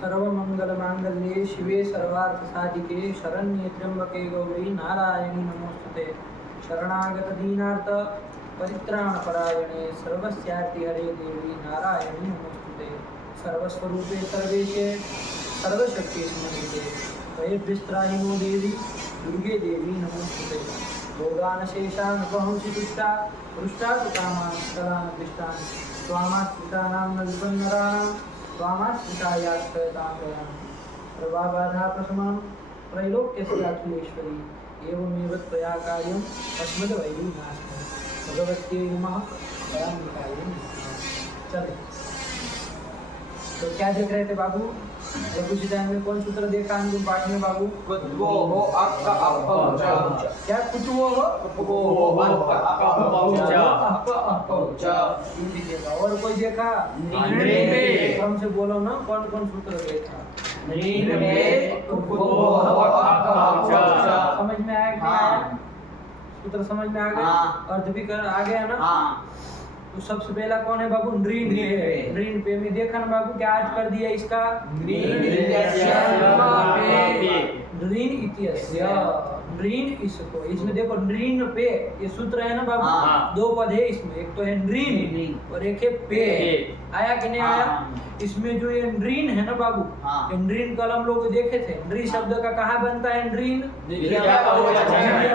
सर्वमंगलमांगल्ये शिवे सर्वार्थसाधिके शरण्ये त्र्यंबके गौरी नारायणी नमोस्तुते। शरणागत दीनार्थ परित्राणपरायणे सर्वस्यार्ति हरे देवी नारायणी नमोस्तुते। सर्वस्वरूपे सर्वेशे सर्वशक्ति स्मृते भयविस्त्राहिनो देवी दुर्गे देवी नमोस्तुते। भोगानशेषान् बहंसि तुष्टा पृष्ठा तु कामान् सकलान् दृष्टान् स्वामाश्रितानां न विपन्नराणां स्वामाश्रितायाश्रयतां प्रभाबाधाप्रशमनं त्रैलोक्यस्याखिलेश्वरी एवमेव त्वया कार्यम् अस्मद्वैरीनाश्रमं भगवत्यै नमः पराम्बिकायै नमः। चले, तो क्या देख रहे थे बाबू? लघुचितान में कौन सूत्र देखा अंतिम पाठ में बाबू? कुत्वो हो अक्का अपौच। क्या कुत्वो हो? कुत्वो हो अक्का अपौच। अक्का अपौच हिंदी देखा। और कोई देखा? नृणे। क्रम से बोलो ना, कौन कौन सूत्र देखा? नृणे कुत्वो हो अक्का अपौच। समझ में आया क्या? सूत्र समझ में आ गया? अर्थ भी कर आ गया ना? तो सबसे पहला कौन है बाबू? नृण पे। नृण पे में देखा ना बाबू, क्या आज कर दिया इसका? नृण इत्यस्य नृण इसको, इसमें देखो नृण पे ये सूत्र है ना बाबू। दो पद है इसमें, एक तो है नृण और एक है पे। आया कि नहीं आया? इसमें जो ये नृण है ना बाबू, ये नृण कल हम लोग देखे थे। नृ शब्द का कहाँ बनता है नृण? द्वितीय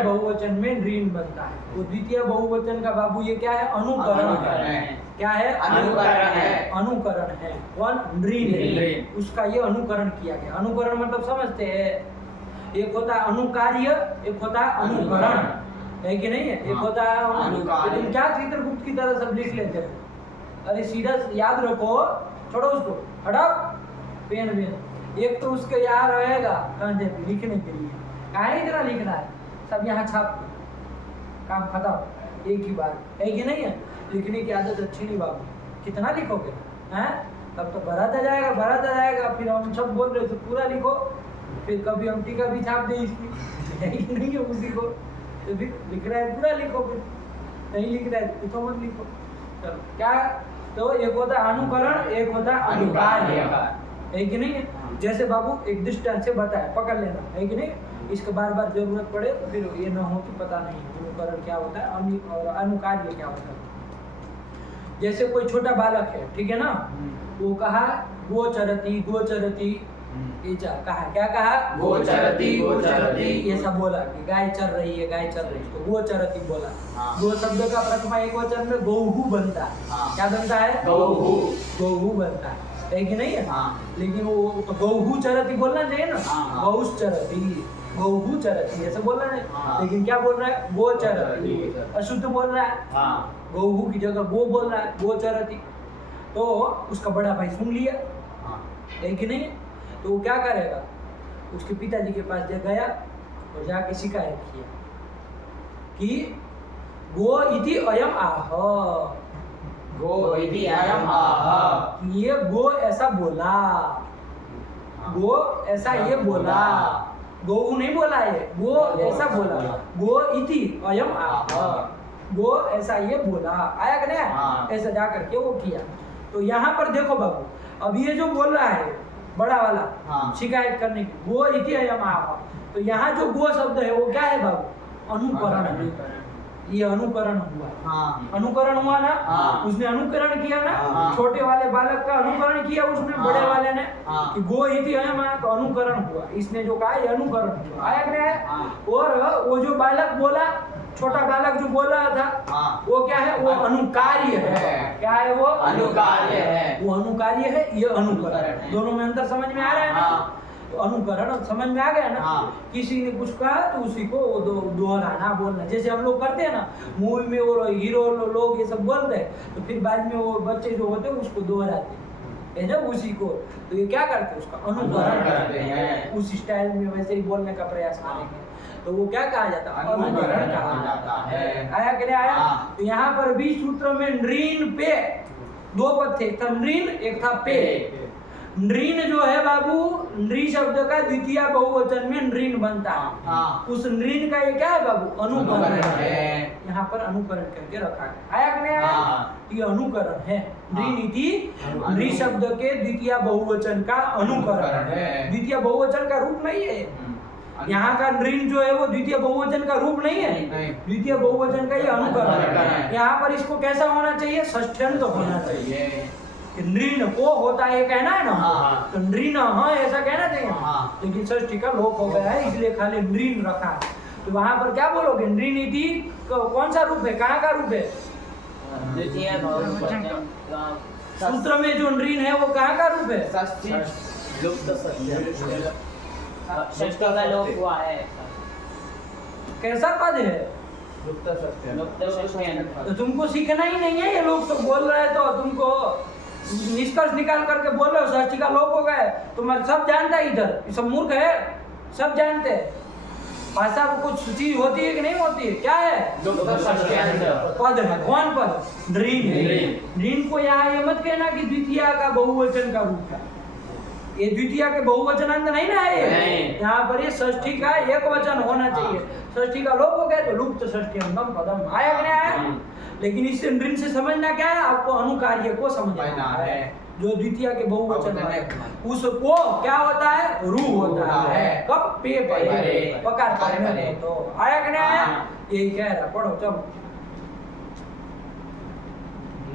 बहुवचन में नृण बनता है। वो द्वितीय बहुवचन का बाबू ये क्या है? अनुकरण है। क्या है? अनुकरण है। अनुकरण है। कौन? नृण। उसका ये अनुकरण किया गया। अनुकरण मतलब समझते हैं, एक होता है अनुकार्य, एक होता है अनुकरण, है कि नहीं है? एक होता है अनुकार्य। तुम क्या चित्रगुप्त की तरह सब लिख लेते हो? अरे सीधा याद रखो, छोड़ो उसको, हटाओ पेन वेन। एक तो उसके यहाँ रहेगा कंधे पे लिखने के लिए, कहाँ इतना लिखना है? सब यहाँ छाप दो, काम खत्म एक ही बार, है कि नहीं है? लिखने की आदत अच्छी नहीं बाबू। कितना लिखोगे हैं? तब तो बढ़ाता जाएगा, बढ़ाता जाएगा। फिर हम सब बोल रहे थे पूरा लिखो, फिर कभी हम टीका भी छाप दे इसकी, है कि नहीं है? उसी को तो फिर लिख रहा है पूरा लिखो, फिर नहीं लिख रहा है तो मत लिखो। चलो क्या? तो एक होता है अनुकरण, एक होता है अनुकार्य, है कि नहीं है? जैसे बाबू एक दृष्टांत से बताया, पकड़ लेना, है कि नहीं? इसके बार बार जरूरत पड़े तो फिर ये ना हो कि पता नहीं अनुकरण क्या होता है और अनुकार्य क्या होता है। जैसे कोई छोटा बालक है, ठीक है ना? वो कहा गोचरति गोचरति, ये कहा, क्या कहा? गोचरति गोचरति। ये सब बोला कि गाय चर रही है, गाय चर रही है, तो गोचरति बोला। गो शब्द का प्रथमा एक वचन में गौहू बनता है। क्या बनता है? गौहू। गौहू बनता है कि नहीं है? लेकिन वो तो गौहू चरति बोलना चाहिए ना, गौस चरति, गौहू चरति ऐसा बोलना है। लेकिन क्या बोल रहा है? गो चरति, अशुद्ध बोल रहा है। गौहू की जगह गो बोल रहा है, गो चरति। तो उसका बड़ा भाई सुन लिया, है कि नहीं? तो वो क्या करेगा? उसके पिताजी के पास गया और जाके शिकायत किया कि गो इति अयम आह, गो इति अयम आह, ये गो ऐसा बोला, गो ऐसा ये बोला, गो नहीं बोला है, गो ऐसा बोला, गो इति अयम आह, गो ऐसा ये बोला। आया कि नहीं? ऐसा जा करके वो किया। तो यहाँ पर देखो बाबू, अब ये जो बोल रहा है बड़ा वाला, शिकायत करने की, गो इति अयम आह, तो यहाँ जो गो शब्द है वो क्या है बाबू? अनुकरण है। ये अनुकरण हुआ। अनुकरण हुआ ना? उसने अनुकरण किया ना, छोटे वाले बालक का अनुकरण किया उसने, बड़े वाले ने कि गो इति अयम आह, तो अनुकरण हुआ। इसने जो कहा ये अनुकरण हुआ। आया कि नहीं? और वो जो बालक बोला, छोटा बालक जो बोल रहा था, वो क्या है? वो अनुकार्य है। क्या है वो? अनुकार्य है। वो अनुकार्य है, ये अनुकरण है। दोनों में अंतर समझ में आ रहा है ना? तो अनुकरण समझ में आ गया ना? किसी ने कुछ कहा तो उसी को दोहराना, बोलना। जैसे हम लोग करते हैं ना मूवी में, वो हीरो लोग ये सब बोलते हैं, तो फिर बाद में वो बच्चे जो होते हैं उसको दोहराते है ना, उसी को। तो ये क्या करते हैं? उसका अनुकरण करते हैं, उस स्टाइल में वैसे ही बोलने का प्रयास करेंगे। तो वो क्या कहा जाता है? अनुकरण कहा जाता है। आया कि नहीं आया? तो यहाँ पर भी सूत्र में नृण पे दो पद थे, एक था नृण, एक था पे। नृण जो है बाबू, नृ शब्द का द्वितीय बहुवचन में नृण बनता है। उस नृण का ये क्या है बाबू? अनुकरण है। यहाँ पर अनुकरण करके रखा है। आया कि नहीं आया? ये अनुकरण है। नृण इति नृ शब्द के द्वितीय बहुवचन का अनुकरण है। द्वितीय बहुवचन का रूप नहीं है। यहाँ का नृण जो है वो द्वितीय बहुवचन का रूप नहीं है, द्वितीय बहुवचन का ये अनुकरण है। यहाँ पर इसको कैसा होना चाहिए? षष्ठ्यंत होना चाहिए। नृण को होता है कहना है ना, तो नृण हाँ ऐसा कहना चाहिए, लेकिन षष्ठी का लोप हो गया है इसलिए खाली नृण रखा है। तो वहां पर क्या बोलोगे? नृण इति कौन सा रूप है? कहाँ का रूप है? द्वितीय बहुवचन सूत्र में जो नृण है वो कहाँ का रूप है? षष्ठी का लोप हुआ है। कैसा पद है? तो तुमको सीखना ही नहीं है, ये लोग तो बोल रहे हैं तो तुमको निष्कर्ष निकाल करके बोल रहे हो षष्ठी का लोप हो गया है। तुम सब जानता है, इधर सब मूर्ख है, सब जानते हैं। भाषा में कुछ चीज होती है कि नहीं होती है? क्या है? पद है। कौन पद? नृण। नृण को यहाँ ये मत कहना कि द्वितीय का बहुवचन का रूप है, ये द्वितीय के बहुवचनांत नहीं ना है। यहाँ पर ये षष्ठी का एक वचन होना चाहिए। षष्ठी का लोप हो गया तो लुप्त षष्ठी अंगम पदम। आया कि नहीं आया? लेकिन इससे नृण से समझना क्या है? आपको अनुकार्य को समझना है, जो द्वितीय के बहुवचन है उसको क्या होता है? रू होता है। कब? पे परे पकार परे। तो आया कि नहीं आया? यही कह रहा। पढ़ो चलो।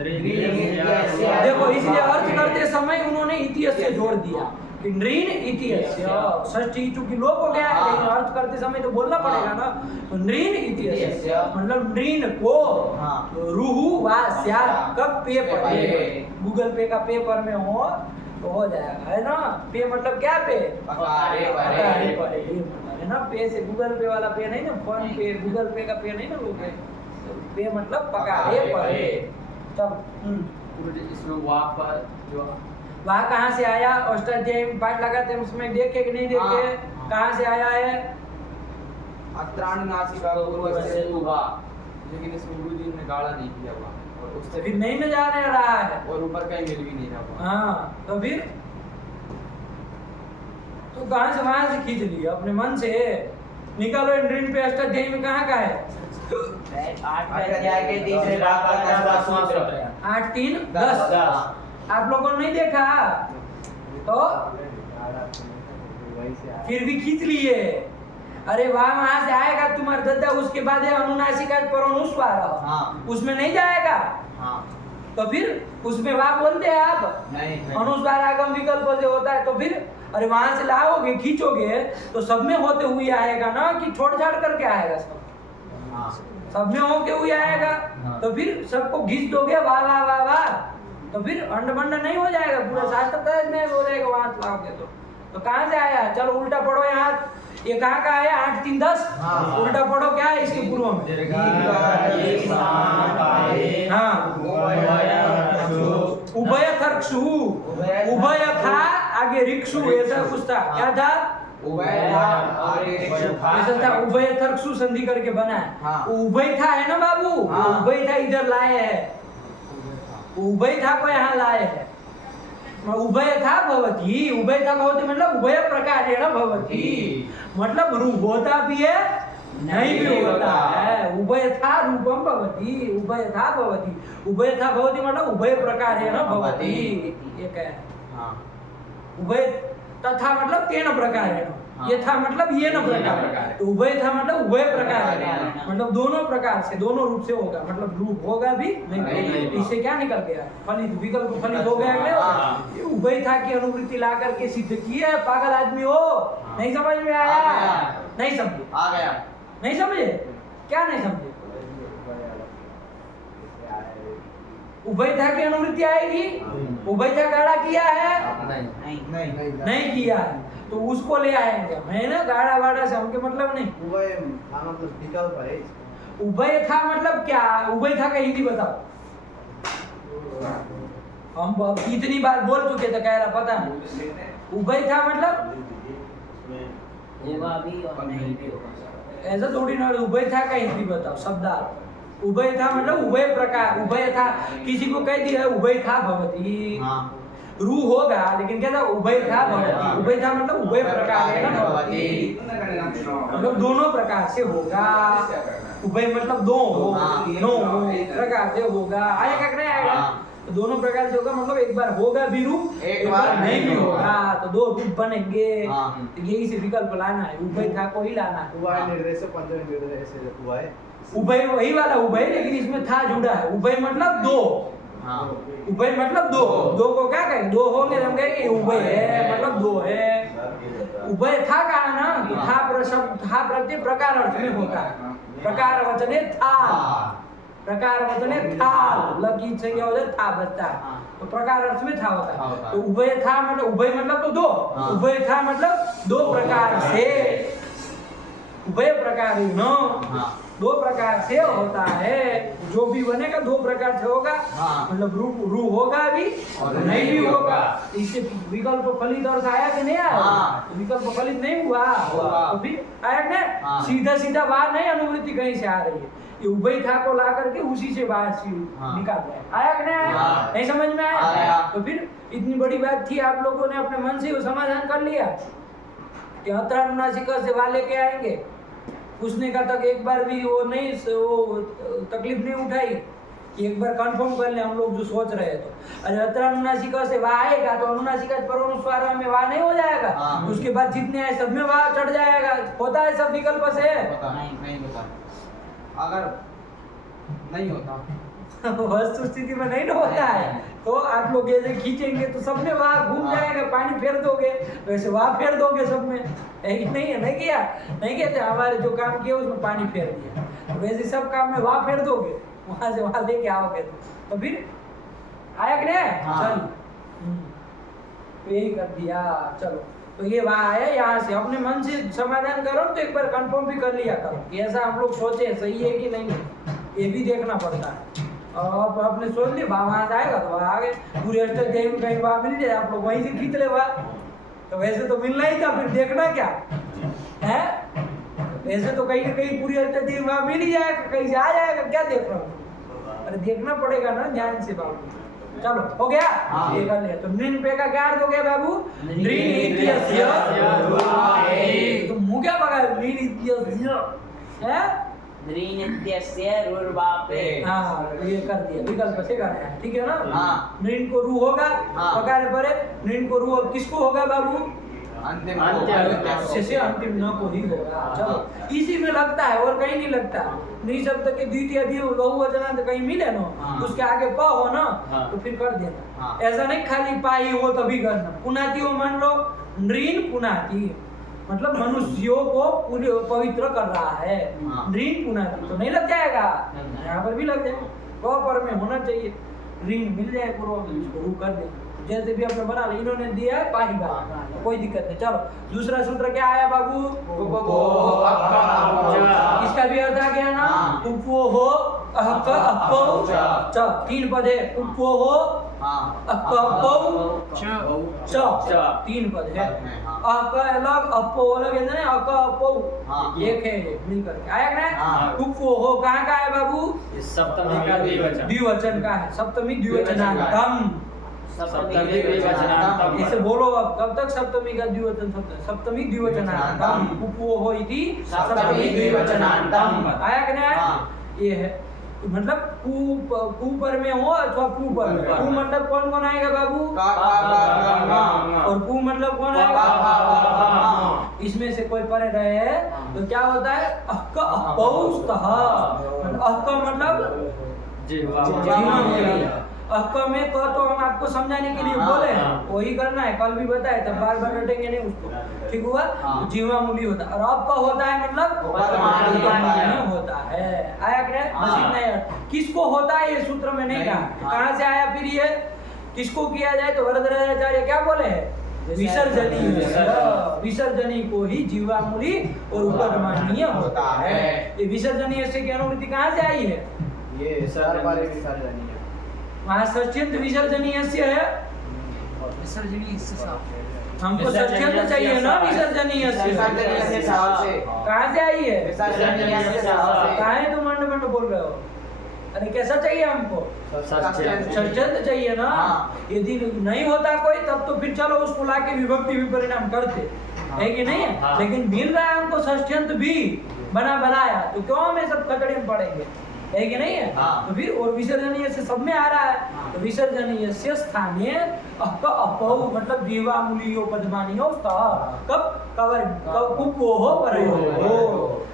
देखो इसलिए अर्थ करते समय उन्होंने इतिहास जोड़ दिया कि नृण इतिहास। षष्ठी चूंकि लोप हो गया है, लेकिन अर्थ करते समय तो बोलना पड़ेगा ना। तो नृण इतिहास मतलब नृण को रूहु वा स्या कब पे पड़े। गूगल पे का पेपर में हो तो हो जाएगा, है ना। पे मतलब क्या? पे है ना। पे से गूगल पे वाला पे नहीं ना, फोन पे गूगल पे का पे नहीं ना लोग। पे मतलब पकारे पड़े। तब इसमें वहाँ कहाँ से आया? अष्टाध्यायी में पाठ लगाते हैं, उसमें देखे कि नहीं देखे? कहाँ से आया है? अत्राण नासिका पूर्वस्य उभा, लेकिन इसमें गुरुजी ने गाढ़ा नहीं किया हुआ और उससे फिर नहीं न जाने रहा है और ऊपर कहीं मिल भी नहीं रहा। हाँ तो फिर तो कहाँ से वहां से खींच लिया अपने मन से। निकालो नृण पे अष्टाध्यायी में कहाँ का है? 8-3-10। आप लोगों ने नहीं देखा तो फिर भी खींच लिए। अरे वहां से आएगा तुम्हारा दद्दा, उसके बाद है अनुनासिका परनुस्वार, उसमें नहीं जाएगा। तो फिर उसमें वहां बोलते हैं आप नहीं। अनुस्वार आगम विकल्प से होता है। तो फिर अरे वहां से लाओगे खींचोगे तो सब में होते हुए आएगा ना, कि छोड़ छाड़ करके आएगा? सब में होके हुए आएगा। तो फिर सबको घिस दोगे वाह वाह वाह वाह, तो फिर अंड बंड नहीं हो जाएगा। पूरा शास्त्र में हो जाएगा वहां से लाओगे तो कहाँ से आया? चलो उल्टा पढ़ो। यहाँ ये कहाँ का है? 8-3-10। उल्टा पढ़ो। क्या है इसके पूर्व में? उभयथर्क्षु। उभय था आगे रिक्षु, ऐसा कुछ था। क्या था? ऐसा था। उभयथर्क्षु संधि करके बना है। उभय था है ना बाबू? उभय था इधर लाए है, उभय था को यहाँ लाए है। उभय था भवती। उभय था भवती मतलब उभय प्रकार है ना भवती, मतलब रूप होता भी है नहीं भी होता है। उभय था रूपम भवती। उभय था भवती। उभय था भवती मतलब उभय प्रकार है ना भवती। ये क्या है? उभय तथा मतलब तेन प्रकार है ना। ये था मतलब ये न प्रकार है। तो उभय था मतलब उभय प्रकार है, मतलब दोनों प्रकार से, दोनों रूप से होगा। मतलब रूप होगा भी नहीं। इससे क्या निकल गया? फलित विकल्प फलित हो गया। ये उभय था की अनुवृत्ति ला करके सिद्ध की है। पागल आदमी हो, नहीं समझ में आया? नहीं समझे? आ गया। नहीं समझे? क्या नहीं समझे? उभय था की अनुवृत्ति आएगी। उभय था गाढ़ा किया है? नहीं किया है, तो उसको ले आएंगे। है ना, गाढ़ा वाड़ा से हमके मतलब नहीं। उभय था मतलब विकल्प है। उभय था मतलब क्या? उभय था का हिंदी बताओ। हम कितनी बार बोल चुके थे, कह रहा पता नहीं। उभय था मतलब होगा भी और नहीं भी होगा। ऐसा थोड़ी ना। उभय था का हिंदी बताओ शब्दार्थ। उभय था मतलब उभय प्रकार। उभय था किसी को कह दिया उभय था भवती, रू होगा लेकिन क्या था उभय था भवति। उभय था मतलब उभय प्रकार है ना, मतलब दोनों प्रकार से होगा। उभय मतलब दो हो, नो प्रकार से होगा। आएगा कि नहीं आएगा? तो दोनों प्रकार से होगा मतलब एक बार होगा भी रूप, एक बार नहीं भी होगा, तो दो रूप बनेंगे। तो यही से विकल्प लाना है, उभय था को ही लाना है। उभय वही वाला उभय, लेकिन इसमें था जुड़ा है। उभय मतलब दो, उभय मतलब दो, दो को क्या कहेंगे? दो हो गए हम कहेंगे उभय है मतलब दो है। उभय था कहा ना, तो था प्रत्यय प्रकार अर्थ में होता है। प्रकार वचने था, प्रकार वचने था, लकी से क्या होता है? था बचता है, तो प्रकार अर्थ में था होता है। तो उभय था मतलब उभय मतलब तो दो, उभय था मतलब दो प्रकार से, उभय प्रकार दो प्रकार से होता है। जो भी बनेगा दो प्रकार से होगा, मतलब रू होगा भी और नहीं भी होगा। इससे विकल्प फलित अर्थ आया कि नहीं आया? तो विकल्प फलित नहीं हुआ, तो फिर आया ना सीधा सीधा बाहर नहीं, अनुवृत्ति कहीं से आ रही है। ये उभय था को ला करके उसी से बाहर से निकाल रहा है। आया कि नहीं आया? नहीं समझ में आया? तो फिर इतनी बड़ी बात थी, आप लोगों ने अपने मन से वो समाधान कर लिया कि अत्रानुनासिक से वहां लेके आएंगे। पूछने का तक एक बार भी वो नहीं, वो तकलीफ नहीं उठाई कि एक बार कंफर्म कर ले हम लोग जो सोच रहे। तो अरे अत्रानुनासिक से वहां आएगा तो अनुनासिक परनुस्वार में वहां नहीं हो जाएगा, उसके बाद जितने आए सब में वहां चढ़ जाएगा। होता है सब विकल्प से? नहीं होता, अगर नहीं होता वस्तु स्थिति में नहीं होता है। तो आप लोग ऐसे खींचेंगे तो सब में वहां घूम जाएगा, पानी फेर दोगे वैसे वहां फेर दोगे सब में। नहीं है, नहीं किया, नहीं कहते हमारे जो काम किया उसमें पानी फेर दिया, तो वैसे सब काम में वहां फेर दोगे, वहां से वहां लेके आओगे तो फिर आया कि नहीं? चलो तो यही कर दिया। चलो तो ये वहां आया, यहाँ से अपने मन से समाधान करो तो एक बार कंफर्म भी कर लिया करो कि ऐसा हम लोग सोचे सही है कि नहीं, ये भी देखना पड़ता है। और आपने सोच लिया वहां से आएगा तो वहां आगे पूरे अष्टध्यायी में कहीं वहां मिल जाए, आप लोग वहीं से खींच ले वहां। तो वैसे तो मिलना ही था, फिर देखना क्या है? वैसे तो कहीं ना कहीं पूरी अष्टध्यायी वहां मिल ही जाएगा, कहीं से आ जाएगा, क्या देख रहा हूँ? अरे देखना पड़ेगा ना ध्यान से बाबू। चलो हो गया, ये कर लिया। तो नृण पे का क्या अर्थ हो गया बाबू? नृण इत्यस्य, तो मुंह क्या पका? नृण इत्यस्य है, नृण इत्यस्य रुर्वापे। हाँ ये कर दिया, विकल्प से करना है, ठीक है ना? नृण को रू होगा, पकाने परे नृण को रू, अब किसको होगा बाबू? अंतिम से अंतिम न को ही होगा। चलो इसी में लगता है और कहीं नहीं लगता। नहीं शब्द के द्वितीय बहुवचन कहीं मिले ना, उसके आगे प हो ना तो फिर कर देना। ऐसा नहीं खाली पा ही हो तभी करना। पुनाति हो मान लो, नृण पुनाति मतलब मनुष्यों को पूरे पवित्र कर रहा है। नृण पुनाति तो नहीं लग जाएगा, यहाँ पर भी लग जाएगा, क पर में होना चाहिए, ऋण मिल जाए पूर्व में, इसको रू कर दे। जैसे भी आपने बना लिया, इन्होंने दिया है पाही बात, कोई दिक्कत नहीं। चलो दूसरा सूत्र क्या आया बाबू? इसका भी अर्थ आ गया ना, उपो हो अहक अपो च, तीन पद है, उपो हो अहक अपो च, तीन पद है। अहक अलग अपो अलग है ना, अहक अपो एक है, मिलकर के आया ना। उपो हो कहाँ का है बाबू? सप्तमी का द्विवचन का है, सप्तमी द्विवचनांतम। ऐसे बोलो अब, कब तक सप्तमी का द्विवचन? सप्तमी द्विवचनांतम, उपो हो इति सप्तमी द्विवचनांतम। आया कि नहीं आया? ये है मतलब कू पर में हो अथवा कू पर में। कू मतलब कौन कौन आएगा बाबू? और कू मतलब कौन आएगा? इसमें से कोई परे रहे तो क्या होता है? अहक अपौस्तः, अहक मतलब जीवा। अहक में तो हम आपको समझाने के लिए बोले, वही करना है, कल भी बताया तब बार बार रटेंगे नहीं उसको, ठीक हुआ? जीवा मूली होता है, और अप होता है मतलब होता है। आया क्या? किसको होता है ये सूत्र में नहीं कहा, कहाँ से आया फिर ये? किसको किया जाए तो वरदराचार्य क्या बोले हैं? विसर्जनीय, विसर्जनी को ही जीवामूली और उपगमनीय होता है। ये विसर्जनीय से की अनुवृत्ति कहाँ से आई है? ये सर वाले विसर्जनीय, वहाँ सच्चिंत विसर्जनीय से है, हमको सच्चिंत चाहिए ना विसर्जनीय से। कहाँ से आई है? विसर्जनीय से कहाँ है तुम मंड मंड बोल रहे हो? अरे कैसा चाहिए हमको? षष्ठ्यंत चाहिए ना। यदि नहीं होता कोई तब तो फिर चलो उसको लाके विभक्ति विपरिणाम करते, है कि नहीं? लेकिन मिल रहा है हमको षष्ठ्यंत भी बनाया, तो क्यों हमें सब खतरे में पड़ेंगे, है कि नहीं है? तो फिर और विसर्जनीय से सब में आ रहा है, तो विसर्जनीय से स्थानीय अपौ मतलब जीवामूलियो पद्मानियो कब कवर कुपोहो परयो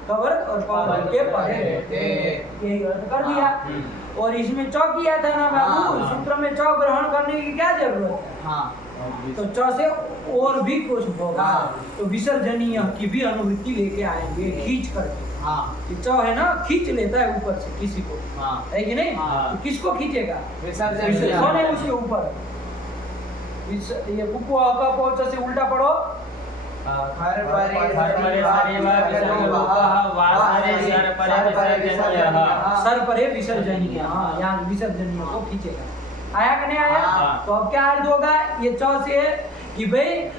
कवर और पावर के परे यही अर्थ कर दिया। और इसमें चौ किया था ना बाबू, सूत्र में चौ ग्रहण करने की क्या जरूरत है? तो च से और भी कुछ होगा, तो विसर्जनीय की भी अनुवृत्ति लेके आएंगे खींच करके। च है ना, खींच लेता है ऊपर से किसी को, है कि नहीं? तो किसको खींचेगा? विसर्जनीय कौन है उसके ऊपर? ये कुपो का पोच से उल्टा पढ़ो, सर परे विसर्जनीय। हाँ, यहाँ विसर्जनीय को खींचेगा। आया कि नहीं आया? तो अब क्या अर्थ होगा ये च से कि भाई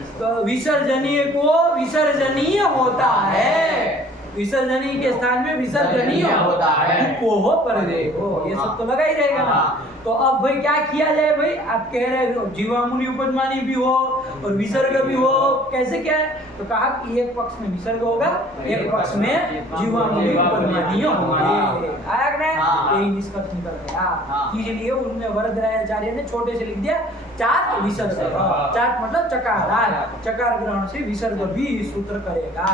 विसर्जनीय को विसर्जनीय होता है, विसर्जनीय के स्थान में विसर्जनीय होता है, हो पर देखो ये सब तो लगा ही रहेगा ना। तो अब भाई क्या किया जाए? भाई आप कह रहे हो जीवामूली उपजमानी भी हो और विसर्ग भी हो, कैसे क्या है? तो कहा कि एक पक्ष में विसर्ग होगा, एक पक्ष में जीवामूली उपजमानी होंगे। आया कि नहीं? यही निष्कर्ष निकल गया। इसीलिए उन्होंने वरदरायाचार्य ने छोटे से लिख दिया चाट विसर्ग। चाट मतलब चकार, चकार ग्रहण से विसर्ग भी सूत्र करेगा।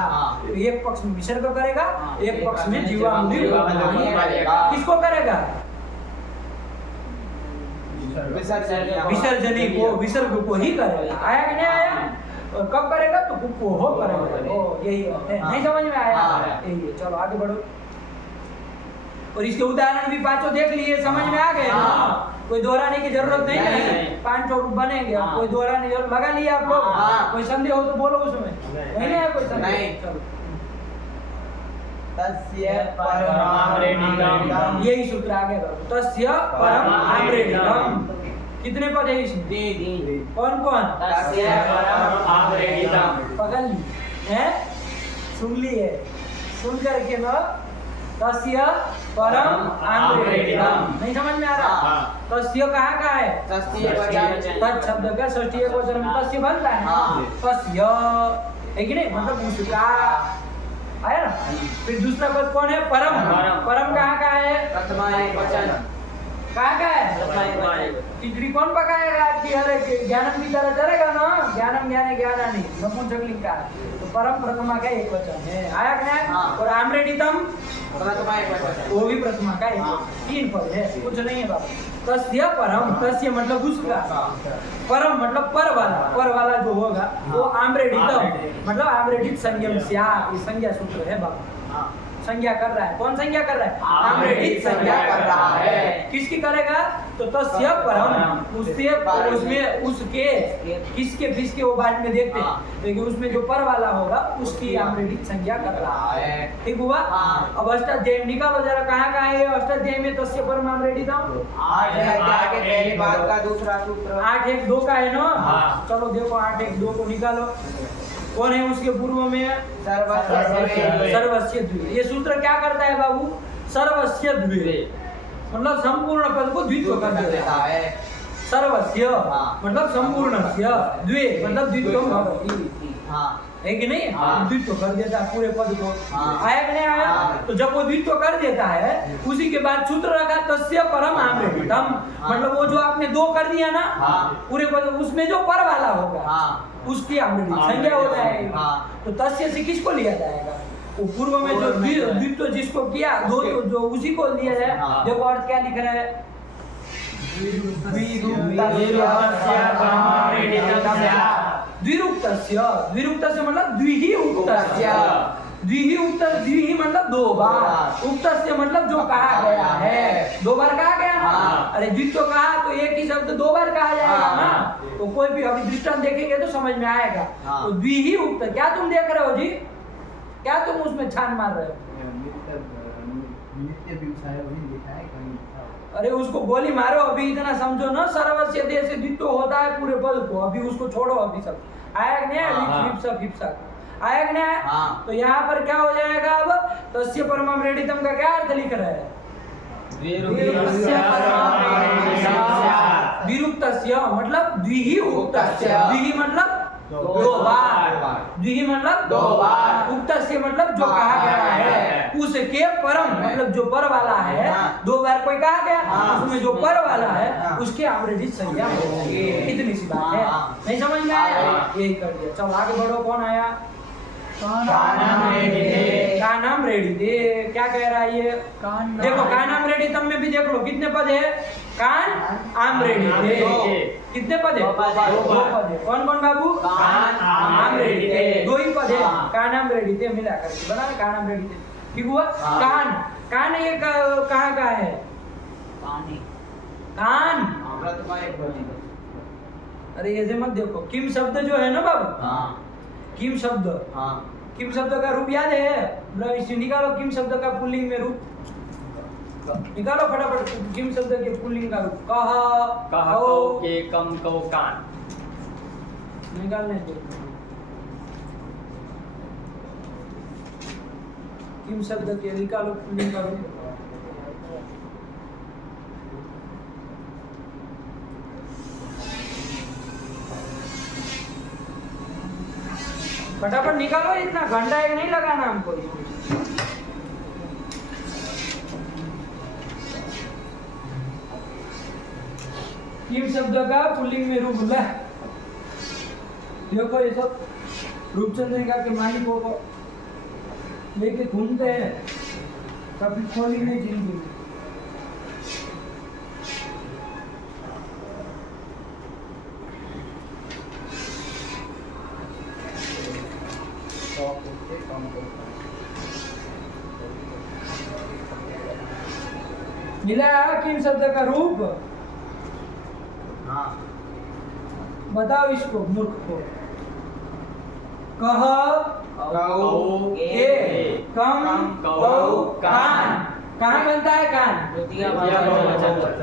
एक पक्ष में विसर्ग करेगा, एक पक्ष में जीवामूली करेगा। किसको करेगा? विसर्जनी को, विसर्ग को ही करेगा। आया कि नहीं आया? और कब करेगा? तो कुपो हो करेगा। यही है, नहीं समझ में आया? यही है। चलो आगे बढ़ो। और इसके उदाहरण भी पांचों देख लिए, समझ में आ गए ना? कोई दोहराने की जरूरत नहीं है, 5 रूप बनेंगे। कोई दोहराने की जरूरत लगा लिया आप लोग? कोई संदेह हो तो बोलो उसमें, नहीं है कोई संदेह? चलो तस्य परम आम्रेडिकम, यही सूत्र आगे करो। तस्य परम आम्रेडिकम। कितने पद है इसमें? 3। कौन कौन? तस्य परम आम्रेडिकम। पकड़ ली है, सुन लिए, सुन करके ना तस्य परम आम्रेडिकम। नहीं समझ में आ रहा? तस्य कहाँ है? तत् शब्द का षष्ठी एकवचन में तस्य बनता है। तस्य है कि नहीं? मतलब उसका आया ना। फिर दूसरा पद कौन है? परम। परम कहाँ है? प्रथमा एकवचन। कहाँ है? खिचड़ी कौन पकाएगा? कि अरे ज्ञानम की तरह चलेगा ना? ज्ञानम ज्ञाने ज्ञानानि नपुंसकलिंग का, तो परम प्रथमा का एकवचन है। आया कि नहीं? और आम्रेडितम प्रथमा एकवचन, वो भी प्रथमा का एकवचन। 3 पद है, कुछ नहीं है बाबा। तस्य परम, तस्य मतलब उसका, परम मतलब पर वाला जो होगा वो आम्रेडितम मतलब आम्रेडित संज्ञम स्या। ये संज्ञा सूत्र है बाबा, संज्ञा कर रहा है। कौन संज्ञा कर रहा है? आम्रेडित संज्ञा कर रहा है। किसकी करेगा? तो तस्य परम, उससे उसमें उसके किसके किसके वो बाद में देखते हैं, लेकिन उसमें जो पर वाला होगा उसकी आम्रेडित संज्ञा कर रहा है। ठीक हुआ? अब अष्टाध्यायी निकालो जरा, कहाँ है अष्टाध्यायी में तस्य परम आम्रेडितम? 8 के पहले बाद का दूसरा सूत्र 8-1-2 का है ना? चलो देखो 8-1-2 को निकालो। कौन है उसके पूर्व में? सर्वस्य द्वे। ये सूत्र क्या करता है बाबू? सर्वस्य द्वे मतलब संपूर्ण पद को द्वित्व कर देता है। सर्वस्य मतलब संपूर्णस्य, द्वे मतलब द्वित्वम भवति, है कि नहीं? द्वित्व कर देता है पूरे पद को। आया कि नहीं आया? तो जब वो द्वित्व कर देता है, उसी के बाद सूत्र रखा तस्य परम आम्रेडितम मतलब वो जो आपने 2 कर दिया ना पूरे पद, उसमें जो पर वाला होगा उसकी आम्रेडित संज्ञा हो जाएगी। तो तस्य से किसको लिया जाएगा? वो पूर्व में जो द्वित्व जिसको किया 2 जो उसी को लिया जाए। देखो अर्थ क्या लिख रहा है? द्विरुक्तस्य, द्विरुक्तस्य मतलब द्विहि उक्तस्य, द्विहि उक्त, द्विहि मतलब 2 बार, उक्तस्य मतलब जो कहा गया है। 2 बार कहा गया ना? अरे द्वित्व कहा तो एक ही शब्द 2 बार कहा जाएगा ना? तो कोई भी अभी दृष्टांत देखेंगे तो समझ में आएगा। तो द्विहि उक्त, क्या तुम देख रहे हो जी? क्या तुम उसमें छान मार रहे हो? अरे उसको गोली मारो, अभी इतना समझो ना। सर्वस्य देश से द्वित्व होता है पूरे पद को, अभी उसको छोड़ो। अभी सब आया कि नहीं? आया कि नहीं? तो यहाँ पर क्या हो जाएगा? अब तस्य परम आम्रेडितम का क्या अर्थ लिख रहा है? विरुक्तस्य मतलब द्विहि उक्तस्य। द्विहि मतलब दो बार। द्विहि मतलब दो बार। उक्तस्य मतलब जो कहा गया है उसके परम मतलब जो पर वाला है, दो बार कोई कहा गया उसमें जो पर वाला है उसके ऑलरेडी संज्ञा होगी। इतनी सी बात है, नहीं समझ में आया? यही कर दिया। चलो आगे बढ़ो। कौन आया? का नाम रेडी थे। क्या कह रहा है ये? देखो का नाम रेडी तब में भी देख लो कितने पद है? कान आम रेडी थे। कितने पद है? दो पद है। कौन कौन बाबू? कान आम रेडी थे, दो ही पद है। का नाम रेडी थे मिला करके बना का नाम रेडी थे। ठीक हुआ? कान कान ये कहाँ का है? कान। अरे ऐसे मत देखो। किम शब्द जो है ना बाबू, किम शब्द, किम शब्द का रूप याद है? इसे निकालो। किम शब्द का पुल्लिंग में रूप निकालो फटाफट। किम शब्द के पुल्लिंग का रूप कह, कहो के कम कहो कान। निकालने दो। किम शब्द के निकालो पुल्लिंग का रूप। फटाफट निकालो, इतना घंटा एक नहीं लगाना हमको। किम शब्द का पुल्लिंग में रूप है। देखो ये सब रूपचंद्रिका के मालिक को लेके घूमते हैं, कभी खोली नहीं जिंदगी में। मिला किम शब्द का रूप? बताओ इसको मूर्ख को। कह के कम कहो कान। कहाँ बनता है कान?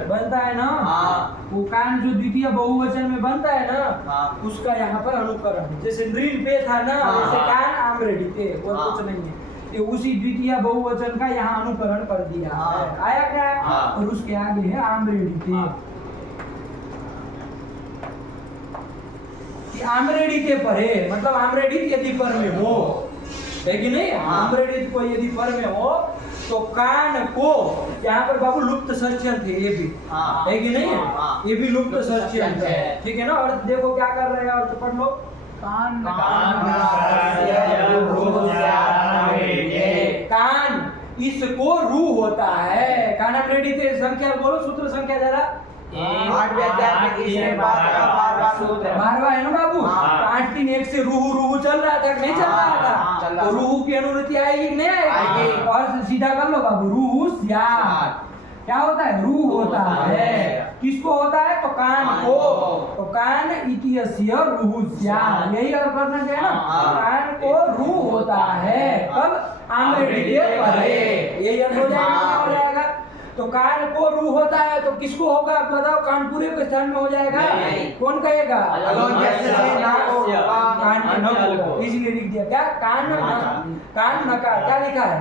बनता है ना। वो कान जो द्वितीय बहुवचन में बनता है ना उसका यहाँ पर अनुकरण। जैसे नृण पे था ना वैसे कान आम रेडी थे, और कुछ नहीं है। ये उसी द्वितीय बहुवचन का यहाँ अनुकरण कर दिया है। आया क्या? और उसके आगे है आम रेडी थे। आमरेडी के परे मतलब आमरेडी यदि पर में हो, है कि नहीं? आमरेडी को यदि पर में हो तो कान को यहाँ पर बाबू लुप्त सर्चन थे, ये भी है कि नहीं? ये भी लुप्त सर्चन है। ठीक है ना? और देखो क्या कर रहे हैं, और पढ़ लो। कान कान इसको रू होता है। कान आमरेडी थे। संख्या बोलो, सूत्र संख्या जरा। 12वां है ना बाबू? 8 3 1 से रूहू रूहू चल रहा था, नहीं चल रहा था? तो रूहू की अनुवृत्ति आएगी कि नहीं आएगी? और सीधा कर लो बाबू। रूहू स्यात् क्या होता है? रू होता है। किसको होता है? तो कान को। तो कान इत्यस्य रूहू स्यात्, यही अगर करना चाहिए ना। कान को रू होता है कब? आमरेडी के परे। यही अर्थ हो जाएगा। तो कान को रू होता है तो किसको होगा बताओ? कान पूरे के स्थान में हो जाएगा। कौन कहेगा? कान के न को इसलिए लिख दिया। क्या? कान नकार। क्या लिखा है?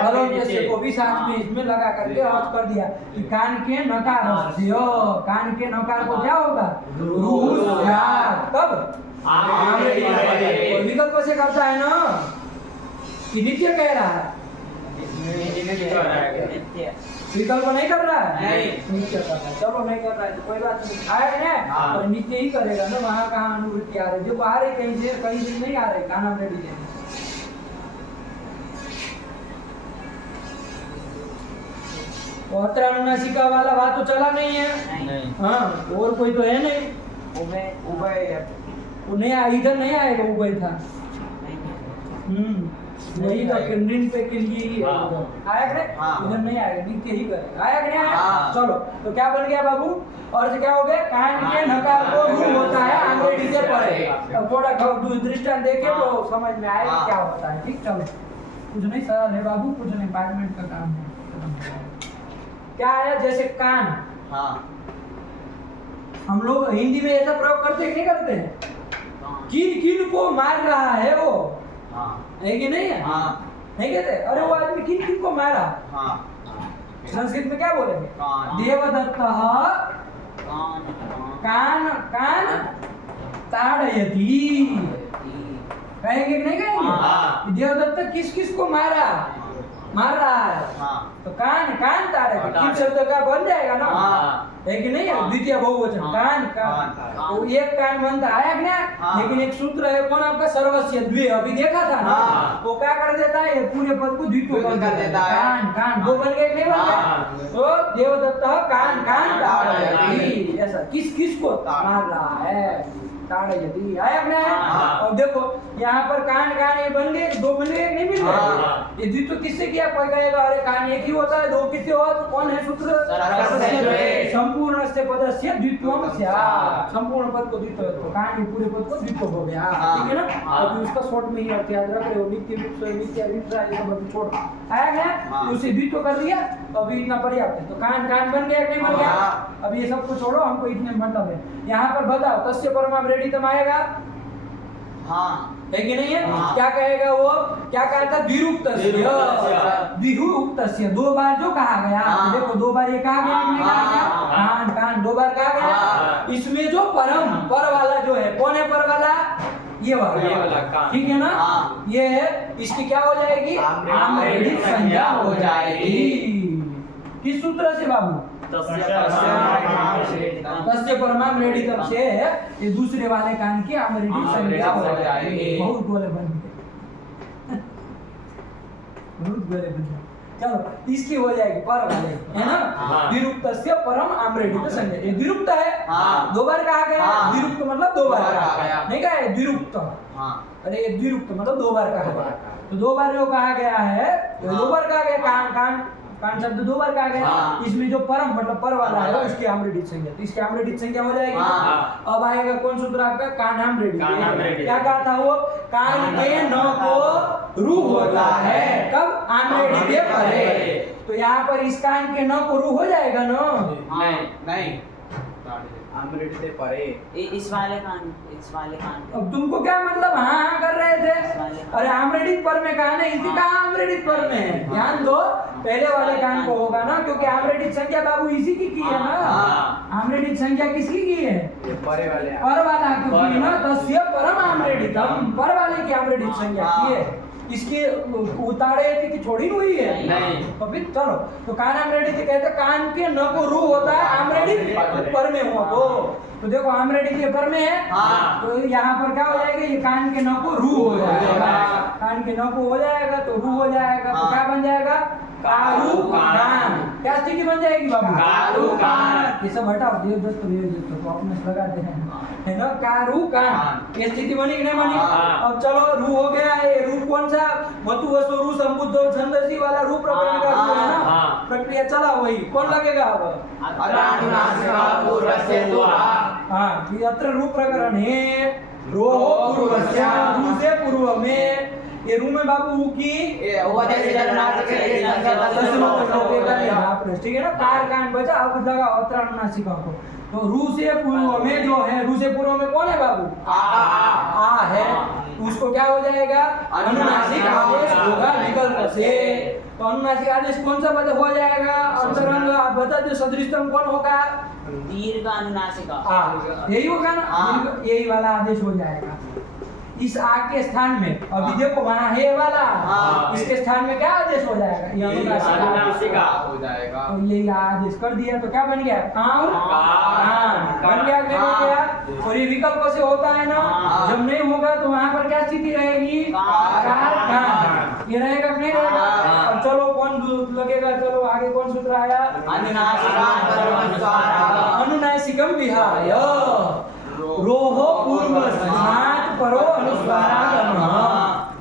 अलोन्यस्य को भी साथ में इसमें लगा करके अर्थ कर दिया कि कान के नकार। कान के नकार को क्या होगा? रू स्यात्। कब? विकल्प से करता है ना कि नित्य कह रहा है? विकल्प नहीं कर रहा है, नित्य कर रहा है। चलो नहीं कर रहा है तो कोई बात नहीं, आएगा ना और नित्य ही करेगा ना। वहाँ कहाँ अनुवृत्ति आ रही? जो आ रही कहीं से नहीं आ रही। कान आमरेडी थे। अत्रानुनासिका वाला बात तो चला नहीं है। हाँ, और कोई तो है नहीं। उभय वो नहीं, इधर नहीं आएगा। उभय था वही तो नृण पे के लिए ही आया करे। इधर नहीं आएगा, नित्य ही करेगा। आया कि नहीं? चलो तो क्या बन गया बाबू? और क्या हो गया? कान के नकार को रू होता है आमरेडी के परे। अब थोड़ा दृष्टांत देखे तो समझ में आएगा क्या होता है। ठीक, चलो कुछ नहीं सरल है बाबू, कुछ नहीं, 5 मिनट का काम है। क्या है? जैसे कान, हम लोग हिंदी में ऐसा प्रयोग करते कि नहीं करते? किन किन को मार रहा है वो, है कि नहीं है? नहीं कहते? अरे वो आदमी किन किन को मारा? हाँ संस्कृत में क्या बोलेंगे? कान। देवदत्तः कान कान ताड़यति। कहेंगे कि नहीं कहेंगे? हाँ। देवदत्त किस किस को मारा? मार रहा है। हाँ तो कान कान ताड़े किन शब्द का बन जाएगा ना? हाँ। है कि नहीं? द्वितीय बहुवचन कान कान। तो एक कान बनता है ना? हाँ। लेकिन एक सूत्र है कौन आपका? सर्वस्य द्वे, अभी देखा था ना? हाँ। वो क्या कर देता है? ये पूरे पद को द्वित्व कर देता है। कान कान दो बन गए कि नहीं बन हाँ। गए? तो देवदत्त कान कान ताड़यति। ताड़यति। ऐसा किस किस को मार रहा है? ताड़यति। आया अपने? हाँ। और देखो यहाँ पर कान कान ये बन गए, दो बन गए नहीं मिल गए? हाँ। ये द्वित्व किससे किया? कोई कहेगा अरे कान एक ही होता है, दो किससे हुआ? तो कौन है सूत्र? सर्वस्य द्वे। संपूर्णस्य पदस्य द्वित्वम स्यात्। संपूर्ण पद को द्वित्व, तो कान ये पूरे पद को द्वित्व हो गया। हाँ। ठीक है ना? हाँ। अभी उसका शॉर्ट में ही अर्थ याद रख रहे हो, नित्य विप्स नित्य विप्स ये सब अभी छोड़ आया है। हाँ। उसे द्वित्व कर दिया, अभी इतना पर्याप्त है। तो कान कान बन गया कि नहीं बन गया? हाँ। अब ये सब को छोड़ो, हमको इतने मतलब है। यहाँ पर बताओ तस्य परमाम रेडितम आएगा हाँ है कि नहीं है? हाँ। क्या कहेगा वो? क्या कहा था? द्विरूक्तस्य। द्विरूक्तस्य दो बार जो कहा गया। हाँ। देखो दो बार ये कहा गया कि नहीं कहा गया? हाँ। कान कान दो बार कहा गया। हाँ। इसमें जो परम पर वाला जो है, कौन है पर वाला? ये वाला कान। ठीक है ना? हाँ। ये है, इसकी क्या हो जाएगी? आम्रेडित संज्ञा हो जाएगी। किस सूत्र से बाबू? तस्य परमाम रेडितम से है, ये दूसरे वाले कान की आमरेडित संज्ञा हो जाएगी। बहुत बोले बन गए, बहुत बोले बन गए। चलो इसकी हो जाएगी पर वाले, है ना? हाँ। द्विरूक्तस्य परम आमरेडित संज्ञा। ये द्विरूक्त है। हाँ। दो बार कहा गया। हाँ। द्विरूक्त मतलब दो बार दो बार कहा कहा गया, गया। नहीं कहा है द्विरूक्त? हाँ अरे ये द्विरूक्त मतलब दो बार कहा दो बार गया। कहा। तो दो बार जो कहा गया है, वो हाँ। दो बार कहा गया। कान कान कान शब्द दो बार कहा गया। हाँ। इसमें जो परम मतलब पर वाला है उसकी आम्रेडित संज्ञा, तो इसकी आम्रेडित संज्ञा हो जाएगी। हाँ। अब आएगा कौन सूत्र आपका? कान आम्रेडित। कानाम्रेडित। क्या कहा था वो? कान के न को रू होता है कब? आम्रेडित परे। तो यहाँ पर इस कान के न को रू हो जाएगा ना? नहीं नहीं अमृत परे इस वाले कान अब तुमको क्या मतलब हाँ हाँ कर रहे थे? अरे आम्रेडित पर में कहा ना, इसी कहा आम्रेडित पर में है। ध्यान दो, पहले वाले कान को होगा ना, क्योंकि आम्रेडित संख्या बाबू इसी की है ना। हाँ। आम्रेडित संख्या किसकी की है? ये परे वाले पर वाला की की ना, तस्य परम आम्रेडितम, पर वाले की आम्रेडित संख्या की है। इसकी उतारे थी कि छोड़ी हुई है? नहीं। तो फिर चलो, तो कान आम्रेडित कहते कान के न को रू होता है, आम्रेडित पर में हुआ तो देखो आम्रेडित के पर में है। हाँ। तो यहाँ पर क्या हो जाएगा? ये कान के न को रू हो जाएगा। कान के न को हो जाएगा तो रू हो जाएगा। तो हाँ। क्या बन जाएगा? कारू कान। क्या स्थिति बन जाएगी बाबू? कारू कान। ये सब हटाओ, देवदत्त तो अपने से लगाते हैं, है ना? कारू कान। ये स्थिति बनी कि नहीं बनी? हाँ। अब चलो रू हो गया है। रू कौन सा? मतु वसु रू संबुद्ध छंदसी वाला रू प्रकरण का रू है ना? हाँ। प्रक्रिया चला वही कौन लगेगा अब? अत्रानुनासिका पूर्वस्य द्वा। हाँ, ये अत्र रू प्रकरण है। रोह पूर्वस्य, रू से पूर्व में। ये रू में बाबू ऊ की ये उपदेश अनुनासिक है, ठीक है ना? कार कान बचा, अब लगा अत्रानुनासिका को। तो रू से पूर्व में जो है, रू से पूर्व में कौन है बाबू? आ है। उसको क्या हो जाएगा? अनुनासिक आदेश होगा विकल्प से। तो अनुनासिक आदेश कौन सा बचा हो जाएगा? अंतरंग आप बता दो, सदृशतम कौन होगा? दीर्घ अनुनासिका। यही होगा ना? हाँ। यही वाला आदेश हो जाएगा इस आ के स्थान में। अभी देखो वहाँ है वाला, हाँ। इसके स्थान में क्या आदेश हो जाएगा? ये अनुनासिका हो जाएगा। और यही आदेश कर दिया तो क्या बन गया? कान कान। बन गया कि नहीं गया? और ये विकल्प से होता है ना? हाँ। जब नहीं होगा तो वहाँ पर क्या स्थिति रहेगी? कान। ये रहेगा कि नहीं रहेगा? हाँ। अब चलो कौन लगेगा? चलो आगे कौन सूत्र आया? अनुनासिकम विहाय रोह पूर्वस्मात् परो अनुस्वारागम।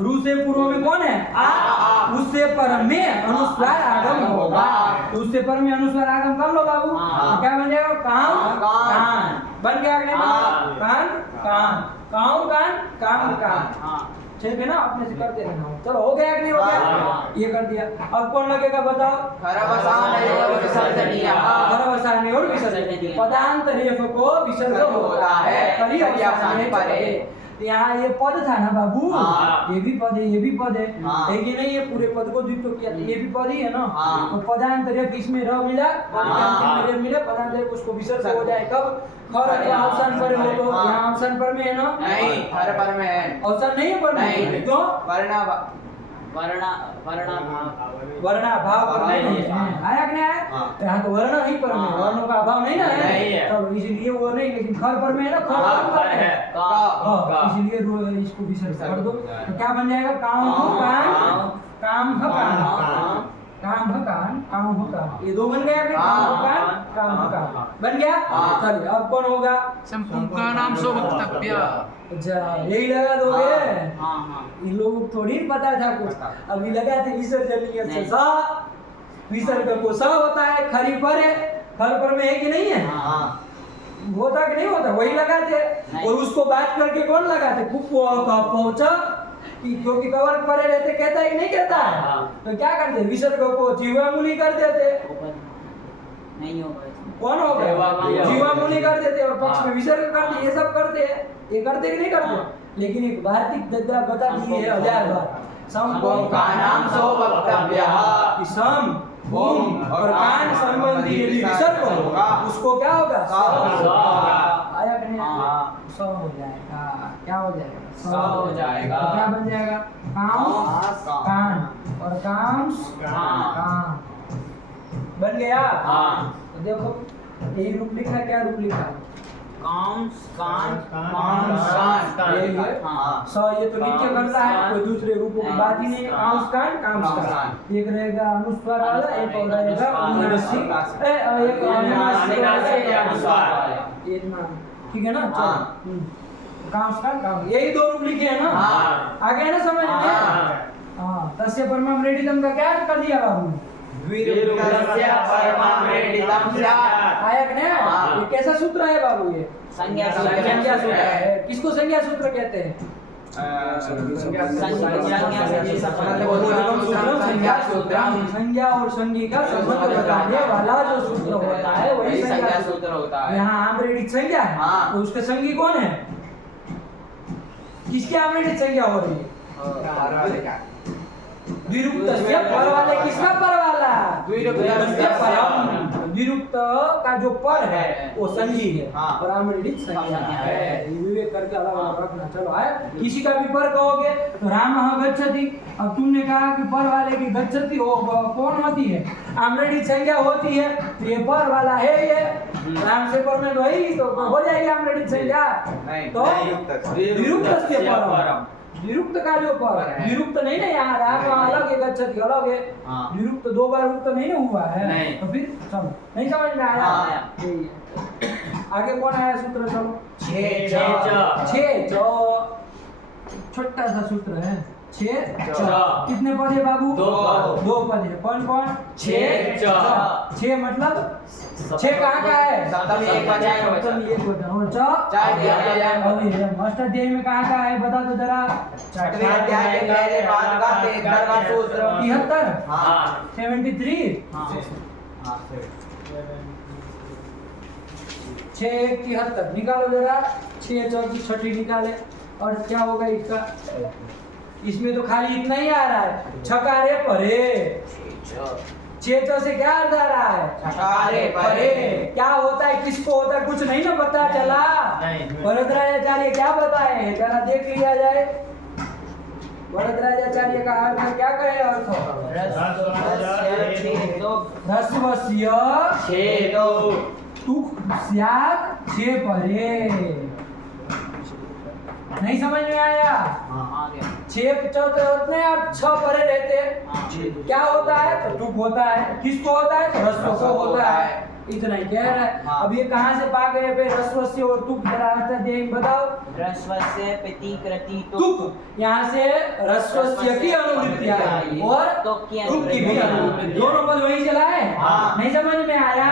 रू से पूर्व में कौन है? आ। उससे पर में अनुस्वार आगम होगा। उससे पर में अनुस्वार आगम कर लो बाबू। हाँ। तो क्या बन जाएगा? कान कान। कान बन गया कि नहीं? हाँ। कान कान कान कान कान कान। हाँ। ठीक है ना? अपने से करते रहना। चलो हो गया कि नहीं हो गया? हाँ। ये कर दिया। अब कौन लगेगा बताओ? खरवसानयोर विसर्जनीयः। खरवसाने और विसर्जनीय। पदांत रेफ को विसर्ग होता है। खरी अवसाने परे। तो यहाँ ये पद था ना बाबू, हाँ। ये भी पद है, ये भी पद है, हाँ। है कि नहीं? ये पूरे पद को द्वित्व किया, ये भी पद ही है ना। हाँ। तो पदांतर्य इसमें र मिला, पदांतर्य मिला, पदांतर्य उसको विसर्ग हो जाए कब? खर अथवा अवसान पर हो तो। हाँ। यहाँ अवसान पर में है ना? नहीं, हर पर में है। अवसान नहीं है पर में? नहीं। क्यों? वर्णाभाव पर नहीं है। आया कि नहीं आया? हाँ। यहाँ तो वर्ण ही पर में, हाँ। वर्णों का अभाव नहीं ना नहीं है। चलो इसलिए वो नहीं, लेकिन खर पर में है ना, खर हाँ, पर खर है। है। हाँ, इसलिए इसको विसर्ग कर दो। तो क्या बन जाएगा? काम हो कान, काम हो कान, काम हो कान, काम हो कान। ये दो बन गया क्या? काम हो कान, काम हो कान बन गया। हाँ। चलिए अब कौन होगा? संपूर्णानाम सो वक्तव्य। अच्छा यही लगा दोगे? हाँ हाँ इन लोगों को थोड़ी पता था कुछ, अभी लगा थे विसर्जनीय से सा, विसर्ग को सा होता है, खरी पर है, खर पर में है कि नहीं है? हाँ। होता कि नहीं होता? वही लगाते। नहीं। और उसको बात करके कौन लगाते? कुप्पो का पहुंचा कि क्योंकि कवर परे रहते, कहता है कि नहीं कहता है? हाँ। तो क्या करते? विसर्ग को जीवामूली कर देते। ऊपर नहीं होगा इसमें। कौन होगा? जीवामूली। जीवामूली कर देते और पक्ष हाँ। में विसर्ग करते। ये सब करते हैं, ये करते कि नहीं करते? लेकिन एक वार्तिक दद्दा बता दी है 1000 बार। संपूर्णानाम सो वक्तव्यः। कि सम, ओम और कान संबंधी यदि विसर्ग होगा उसको क्या होगा? सा होगा। आया कि नहीं? हाँ। सौ हो जाएगा। क्या हो जाएगा? सौ हो जाएगा। तो क्या बन जाएगा? काम कान और काम कान बन गया। हाँ। तो देखो यही रूप लिखा है, क्या रूप लिखा है? काम कान कान। यही है। हाँ। सौ ये तो लिख के करता है, कोई दूसरे रूपों की बात ही नहीं है। कांस कान, कांस कान। एक रहेगा अनुस्वार वाला, एक और रहेगा अनुनासिक, एक अनुनासिक वाला, एक नाम। ठीक है ना? हाँ। चलो कांस कान, कांस, यही दो रूप लिखे हैं ना? हाँ। आ गया ना समझ में? हाँ। हाँ। तस्य परमं रेडितम का क्या कर दिया बाबू? द्विरुक्तस्य परमं रेडितं स्यात्। आया कि नहीं? हाँ। ये कैसा सूत्र है बाबू? ये संज्ञा संज्ञा सूत्र है। किसको संज्ञा सूत्र कहते हैं? संज्ञा और संज्ञा का संबंध बताने वाला जो सूत्र होता है वही संज्ञा सूत्र होता है। यहाँ आम्रेडिक संज्ञा है, हाँ। तो उसके संज्ञी कौन है? किसकी आम्रेडिक संज्ञा हो रही है? द्विरुक्तस्य पर वाले, किसका पर वाला? द्विरुक्तस्य परम। द्विरुक्त का जो पर है वो संज्ञी है हाँ। और आम्रेडिक संज्ञा है। ये विवेक करके अलग अलग रखना। चलो है, किसी का भी पर कहोगे तो रामः गच्छति। अब तुमने कहा कि पर वाले की गच्छति हो कौन होती है? आम्रेडिक संज्ञा होती है, तो ये पर वाला है। ये राम से पर में वही तो हो जाएगी आम्रेडिक संज्ञा। तो द्विरुक्तस्य परम, द्विरुक्त का जो पर है, द्विरुक्त नहीं ना, यहाँ राम अलग है, गच्छति अलग है। हाँ। द्विरुक्त दो बार रुक्त नहीं ना हुआ है। नहीं। तो फिर चलो नहीं समझ में आया? हाँ। यही है। आगे कौन आया सूत्र? चलो छे जो छोटा सा सूत्र है। छे कितने पद है बाबू? दो पद है। कौन कौन? छे मतलब छे कहाँ का है? सप्तमी एक बचा है। सप्तमी एक बचा और चार दिया है। अष्टाध्यायी में कहाँ का है? बता दो जरा। छठवें अध्याय के पहले पाद का 73वां सूत्र। 73 हाँ। 73 हाँ। 6 निकालो जरा। 6 चौकी छठी निकाले और क्या होगा इसका? इसमें तो खाली इतना ही आ रहा है, छकारे परे। 6 से क्या अर्थ आ रहा है? छकारे परे। क्या होता है, किसको होता है, कुछ नहीं ना पता चला। वरदराजाचार्य क्या बताए जरा देख लिया जाए। वरदराजाचार्य का अर्थ क्या कहे? अर्थ ह्रस्वस्य तुक स्यात् छे परे। नहीं समझ में आया? आ गया। 6 चौथे होते हैं और 6 परे रहते हैं। क्या होता है? तो तुक होता है। किसको होता है? तो ह्रस्व को होता है। इतना ही कह रहा है। अब ये कहाँ से पा गए पे ह्रस्व से और तुक? जरा अष्टाध्यायी बताओ। ह्रस्वस्य प्रतिकृति तुक, यहाँ से ह्रस्वस्य की अनुवृत्ति आई और तुक की भी अनुवृत्ति, दोनों पद वही चलाए। नहीं समझ में आया?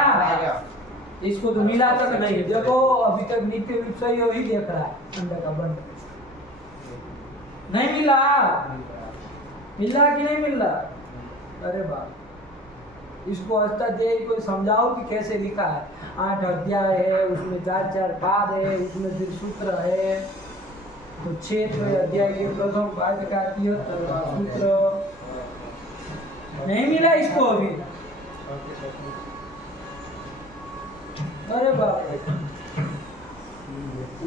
इसको तो मिला तक नहीं। देखो अभी तक नित्य विषय ही देख रहा है, अंदर का बंद नहीं मिला। मिला कि नहीं मिला? अरे बाप, इसको अष्टाध्यायी को समझाओ कि कैसे लिखा है। 8 अध्याय है, उसमें 4 पाद है, उसमें फिर सूत्र है। तो 6 अध्याय के प्रथम पाठ का सूत्र नहीं मिला इसको अभी। अरे बाप रे,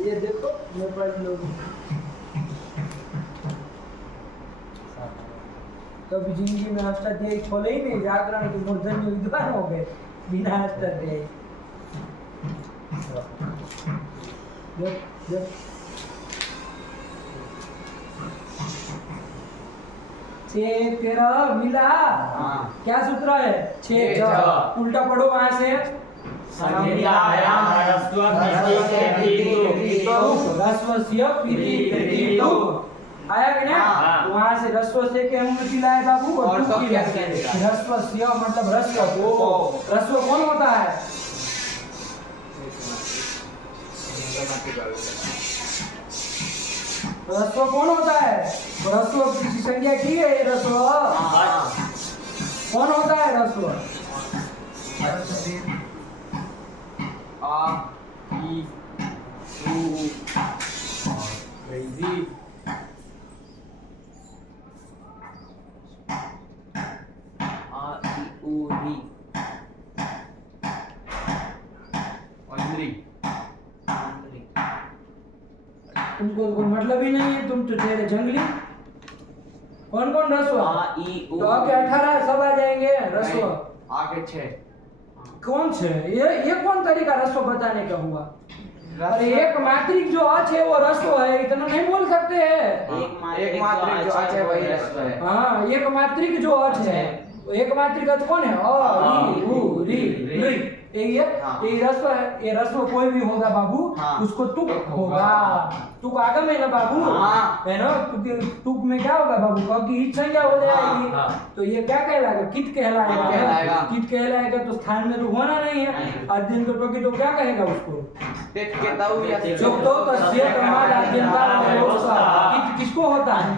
ये देखो मैं पढ़ लूँ। कभी जिंदगी में अष्टाध्यायी खोले ही नहीं, व्याकरण के मूर्धन्य विद्वान हो गए बिना अष्टाध्यायी। तेरा मिला। क्या सूत्र है? 6 उल्टा पढ़ो वहां से। रस्वस्य पीति कृतितो आया कि ना? वहां से रस्व से के हम मिलाए बाबू और रस्वस्य मतलब रस्व को। रस्व कौन होता है? रस्व कौन होता है? रस्व की संज्ञा की है। रस्व कौन होता है? रस्व आ ई उ री आ ई उ री अंद्री। तुमको कोई मतलब ही नहीं है, तुम तो तेरे जंगली। कौन कौन रस्व? आ ई उ तो आके 18 सब आ जाएंगे रस्व। आगे 6 कौन से? ये कौन तरीका रस्व बताने का हुआ? अरे एक मात्रिक जो अच है वो रस्व है, इतना नहीं बोल सकते हैं। एक मात्रिक जो अच है वही रस्व है। हाँ, एक मात्रिक जो अच है, एक मात्रिक अच कौन है? अ ई उ री री। ये रस्व है। ये रस्व कोई भी होगा बाबू, उसको तुक होगा। तुक आगम है ना बाबू, है ना? तुक में क्या होगा बाबू? क की हित संज्ञा हो जाएगी। तो ये क्या कहलाएगा? कित कहलाएगा। कित कहलाएगा तो स्थान में तो होना नहीं है। अध्ययन तो टोकी तो क्या कहेगा उसको? कित किसको होता है?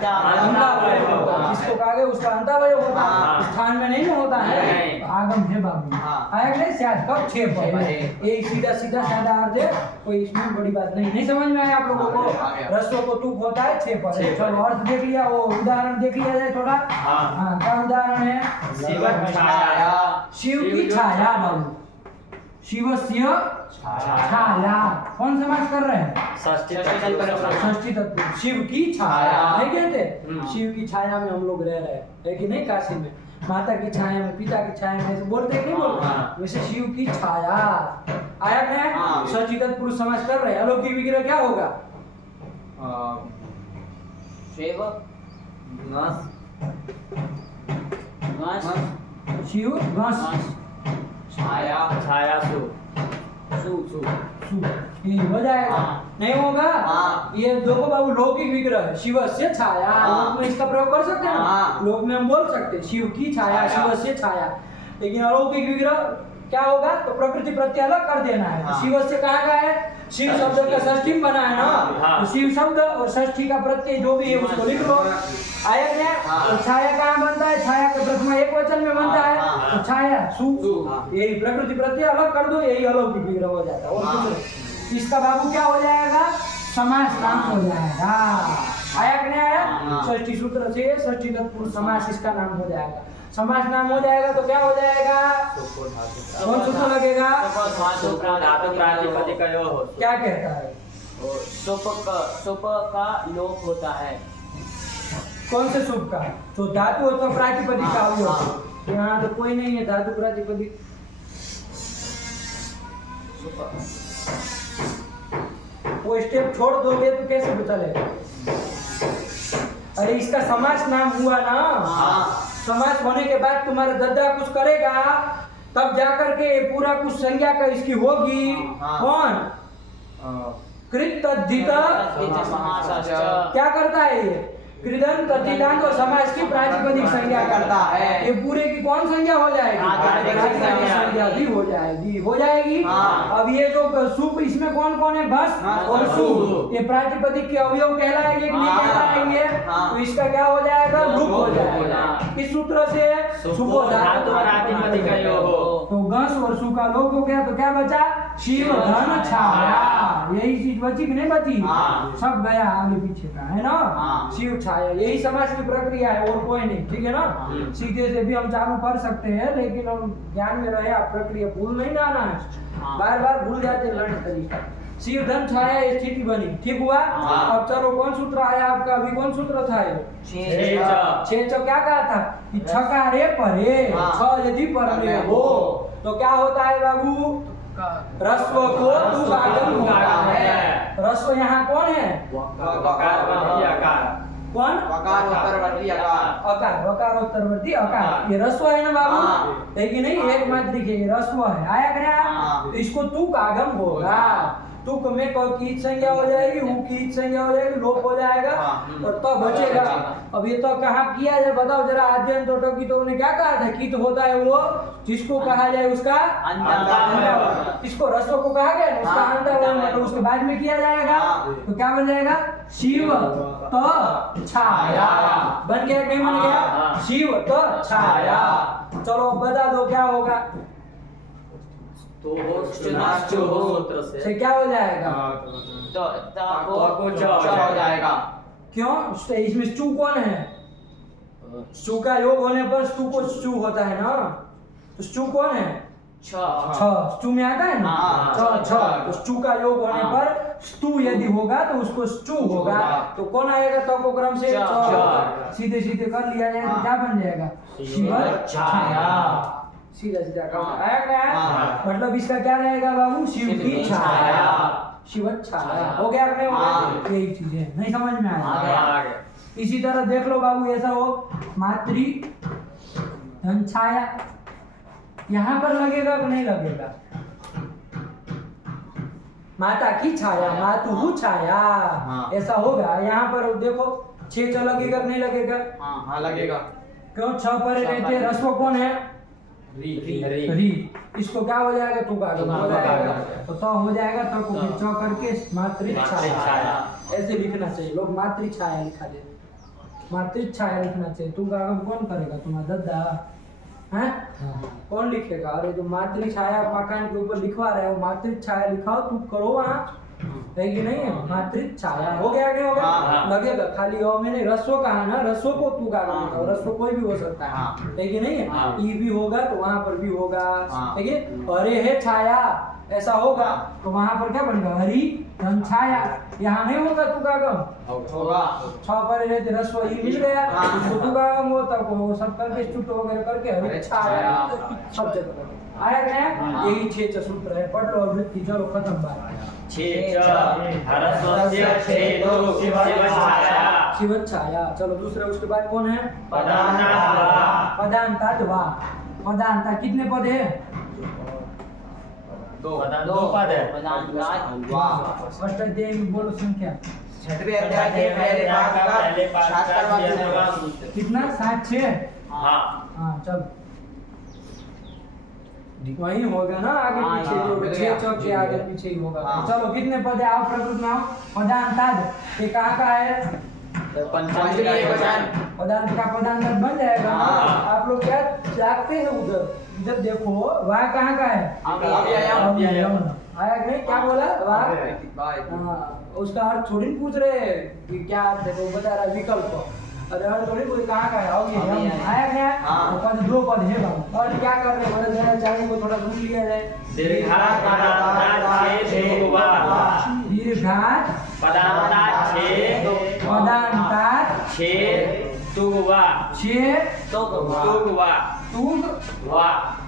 जिसको कहा उसका अंतावय होता है, स्थान में नहीं होता है। आगम है बाबू। आया नहीं? शायद कब 6 पर ये सीधा सीधा सादा अर्थ है, कोई इसमें बड़ी बात नहीं समझ में आया आप लोगों को? रस्व को तुक होता है 6 पर। चलो अर्थ देख लिया, वो उदाहरण देख लिया जाए थोड़ा। हाँ, क्या उदाहरण है? शिव की छाया बाबू। शिवस्य छाया कौन समास कर रहे हैं? षष्ठी तत्पुरुष। शिव की छाया नहीं कहते? शिव की छाया में हम लोग रह रहे हैं, है कि नहीं? काशी में माता की छाया में, पिता की छाया में, ऐसे बोलते नहीं बोलते? वैसे शिव की छाया आया क्या? षष्ठी तत्पुरुष समास कर रहे हैं। अलौकिक विग्रह क्या होगा? शिव शिव घस छाया सु ये हो जाएगा। नहीं होगा? ये देखो बाबू, लौकिक विग्रह शिव से छाया। लोक में इसका प्रयोग कर सकते हैं। लोक में हम बोल सकते हैं शिव की छाया, शिव से छाया। लेकिन अलौकिक विग्रह क्या होगा? तो प्रकृति प्रत्यय अलग कर देना है। शिव से कहा गया है, शिव शब्द का षष्ठी बना है ना, तो शिव शब्द और षष्ठी का प्रत्यय जो भी है उसको लिख लो। आया क्या? तो छाया कहाँ बनता है? छाया का प्रथमा एक वचन में बनता है, तो छाया सु। यही प्रकृति प्रत्यय अलग कर दो, यही अलौकिक विग्रह हो जाता है। और कुछ नहीं। इसका बाबू क्या हो जाएगा? समास नाम हो जाएगा। आया कि नहीं आया? षष्ठी सूत्र से षष्ठी तत्पुरुष समास इसका नाम हो जाएगा। समास नाम हो जाएगा तो क्या हो जाएगा? कौन सूत्र लगेगा? क्या कहता है? सुप का लोप होता है। कौन से सुप का? तो धातु तो प्रातिपदिक का अवयव। यहाँ तो कोई नहीं है धातु प्रातिपदिक। वो स्टेप छोड़ दोगे तो कैसे चलेगा? अरे इसका समास नाम हुआ ना। समास होने के बाद तुम्हारा दद्दा कुछ करेगा, तब जाकर के पूरा कुछ संज्ञा का इसकी होगी। कौन? कृत तद्धित क्या करता है ये? कृदंत तद्धितांत और समास की प्रातिपदिक संज्ञा करता है। ये पूरे की कौन संज्ञा हो जाएगी? प्रातिपदिक संज्ञा भी हो जाएगी। हो जाएगी। अब ये जो सुप, इसमें कौन कौन है? घस और सुप। ये प्रातिपदिक के अवयव कहलाएंगे कि नहीं कहलाएंगे? तो इसका क्या हो जाएगा? लुप हो जाएगा। इस सूत्र से सुपो धातु प्रातिपदिक। तो घस और सु का लोप हो गया, तो क्या बचा? शिव धन छाया, यही चीज बची कि नहीं बची? हाँ। सब गया आगे पीछे का, है ना? हाँ। शिव छाया, यही समाज की प्रक्रिया है और कोई नहीं, ठीक है ना? सीधे से भी हम चालू कर सकते हैं, लेकिन हम ध्यान में रहे, आप प्रक्रिया भूल नहीं जाना है, बार बार भूल जाते लर्न तरीका। शिव धन छाया स्थिति बनी, ठीक हुआ? हाँ। अब चलो कौन सूत्र आया आपका? अभी कौन सूत्र था ये? छेच छह क्या कहा था कि छकारे परे, हाँ। छ यदि पर में हो तो क्या होता है बाबू? रस्व को तू आगम होता है। रस्व यहाँ कौन है? कौन? वकार उत्तरवर्ती अकार। अकार, वकार उत्तरवर्ती अकार, ये रस्व है ना बाबू? हाँ। है कि नहीं? एक मात्रिक है, ये रस्व है, आया क्या? हाँ। तो इसको तू आगम होगा, तुक में कीच संज्ञा हो जाएगी, ऊ कीच संज्ञा हो जाएगी, लोप हो जाएगा हाँ। और तो बचेगा। अब ये तो कहाँ किया जाए बताओ जरा? आद्यंत तो टकी तो उन्हें क्या कहा था? कीत होता है वो जिसको कहा जाए उसका अंधा। इसको रस्व को कहा गया उसका हाँ। अंधा, मतलब उसके बाद में किया जाएगा तो क्या बन जाएगा? शिव तो छाया बन गया, नहीं बन गया? शिव तो छाया। चलो बता दो क्या होगा? से क्या हो जाएगा? हो जाएगा। क्यों? इसमें स्टू कौन है? स्टू का योग होने पर स्टू को स्टू होता है ना, तो स्टू कौन है? छ स्टू में आता है ना, हाँ। छ तो स्टू का योग होने पर स्टू यदि होगा तो उसको स्टू होगा, तो कौन आएगा? तो को क्रम से सीधे सीधे कर लिया जाएगा तो क्या बन जाएगा? शिव छाया। सीधा सीधा काम आया क्या? हाँ। मतलब इसका क्या रहेगा बाबू? शिव की छाया, शिव छाया। हो गया कि नहीं हो गया? यही चीज है, नहीं समझ में आया? इसी तरह देख लो बाबू, ऐसा हो मातृ धन छाया, यहाँ पर लगेगा कि नहीं लगेगा? माता की छाया, मातु छाया, ऐसा होगा। यहाँ पर देखो छह लगेगा कि नहीं लगेगा? हाँ लगेगा। क्यों? छ पर रहते, रस्व कौन है? री। इसको क्या हो जाएगा? तू का हो जाएगा, तो हो जाएगा, तो को च करके मातृ छाया ऐसे लिखना चाहिए। लोग मातृ छाया लिखा देते, मातृ छाया लिखना चाहिए। तू का कौन करेगा? तुम्हारा दद्दा है? कौन लिखेगा? अरे जो मातृ छाया मकान के ऊपर लिखवा रहे हो, मातृ छाया लिखाओ, तू करो वहाँ, है कि नहीं है? मातृ छाया हो गया क्या? हो गया लगेगा, खाली ओ में नहीं। रस्व कहा ना, रस्व को तू का रस्व कोई भी हो सकता है कि नहीं है? ई भी होगा तो वहां पर भी होगा, ठीक है? अरे है छाया ऐसा होगा तो वहां पर क्या बनेगा? हरि धन छाया। यहाँ नहीं होगा तू का गम होगा। छ पर रहते रस्व ई मिल गया, तो तू का गम होता को सब करके चुट वगैरह करके हरि छाया सब जगह आया क्या? यही छह सूत्र है, पढ़ लो अवृत्ति, चलो खत्म बात। शिव छाया। चलो दूसरा, उसके बाद कौन है? पदांता। पदांता कितने पद है? दो पद है। अष्टाध्याय में बोलो संख्या। छठवें अध्याय के पहले भाग का 77वां सूत्र। कितना? 7 6। हाँ चल वही होगा ना, आगे पीछे जो 6 चौक के आगे पीछे ही होगा। चलो कितने पद है? आप प्रकृत में आओ। पदांताद ये कहाँ का है? पंचमी वचन। पदांत का पदांत बन जाएगा ना। आप लोग क्या जागते हैं उधर? इधर देखो, वह कहाँ का है? अव्ययम। आया कि नहीं? क्या बोला? वह उसका अर्थ थोड़ी पूछ रहे कि क्या अर्थ है, तो बता रहा विकल्प। अरे अर्थ थोड़ी पूछ कहाँ का है? अव्ययम। आया क्या? तो पद 2 पद है बाबू। और क्या कर रहे हैं? जरा चाहे को थोड़ा सुन लिया जाए। दीर्घात पदांतात